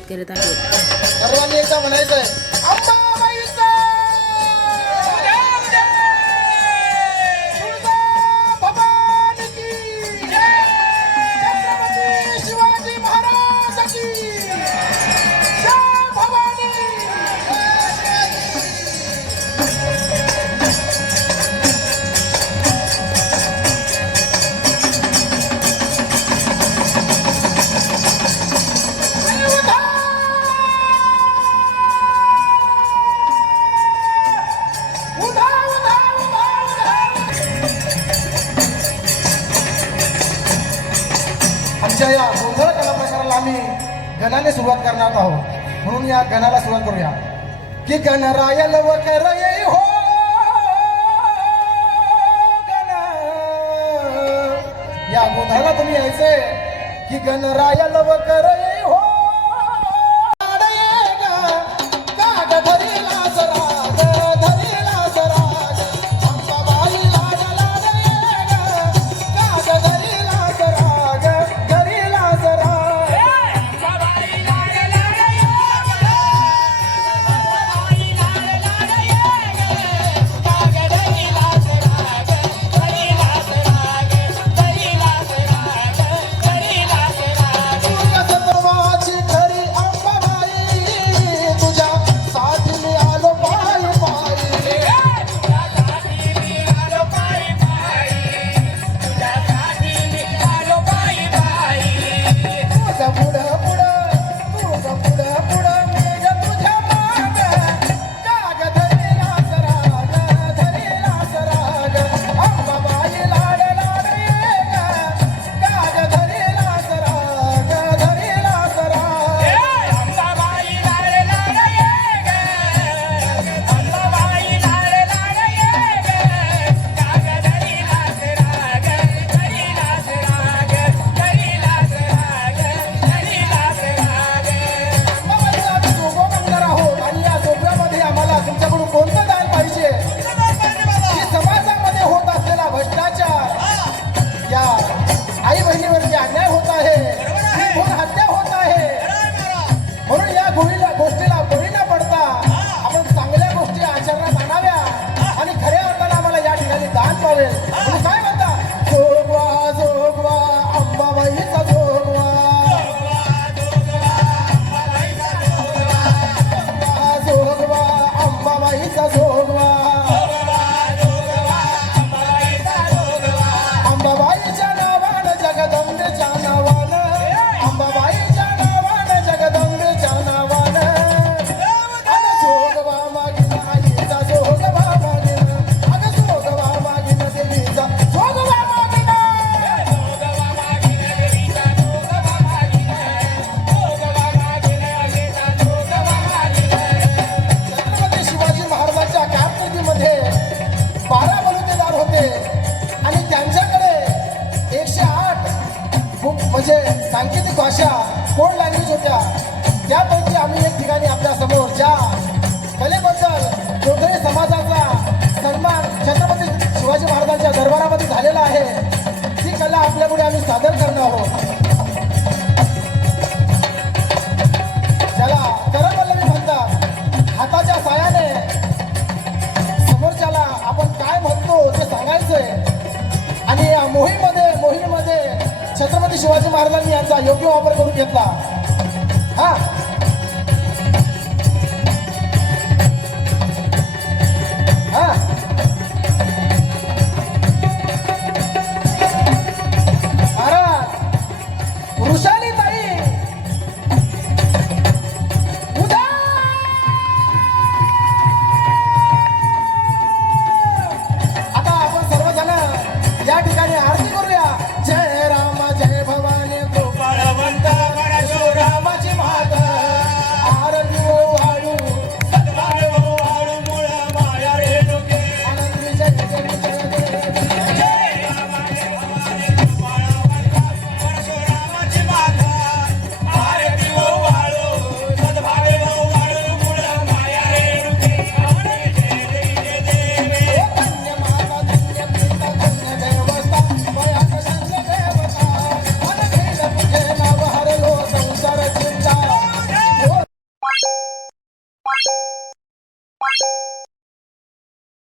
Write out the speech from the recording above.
स्वागत करत आहेत. सर्वांनी एकदा म्हणायचंय अंबाबाईचा भवानी की जय, छत्रपती शिवाजी महाराज की जय, भवानी. आमच्या या गोंधळ कला प्रकाराला आम्ही गणाने सुरुवात करणार आहोत, म्हणून या गणाला सुरुवात करूया. की गणराय लवकर येई हो गण. या गोंधळाला तुम्ही यायचंय की गणराय लवकर येई हो. आई बहिणीवरती अन्याय होत आहे, भ्रूण हत्या होत आहे. म्हणून या गोष्टीला बळी न पडता आपण चांगल्या गोष्टी आचरणात आणाव्या आणि खऱ्या अर्थाने आम्हाला या ठिकाणी दान पावेल. म्हणून काय म्हणता, जोगवा जोगवा अंबाबाईचा जोगवा, जोगवा अंबाबाईचा जोगवा. अंबाबाईच्या नावानं जगदंबेच्या नावानं, अंबाबाईच्या नावानं जगदंबेच्या नावानं. अगं जोगवा मागिन आईचा जोगवा मागिन, अगं जोगवा मागिन देवीचा जोगवा मागिन. छत्रपती शिवाजी महाराजांच्या कारकिर्दीमध्ये 12 बलुतेदार होते आणि त्यांच्याकडे 108 म्हणजे सांकेतिक भाषा कोड लँग्वेज होत्या. त्यापैकी आम्ही एक ठिकाणी आपल्या समोर ज्या कलेबद्दल गोंधळी समाजाचा सन्मान छत्रपती शिवाजी महाराजांच्या दरबारामध्ये झालेला आहे, ती कला आपल्यापुढे आम्ही सादर करणार आहोत. ज्याला करपल्लवी म्हणतात. हाताच्या साहाय्याने समोरच्याला आपण काय म्हणतो ते सांगायचंय. आणि या मोहीमध्ये छत्रपती शिवाजी महाराजांनी यांचा योग्य वापर करून घेतला.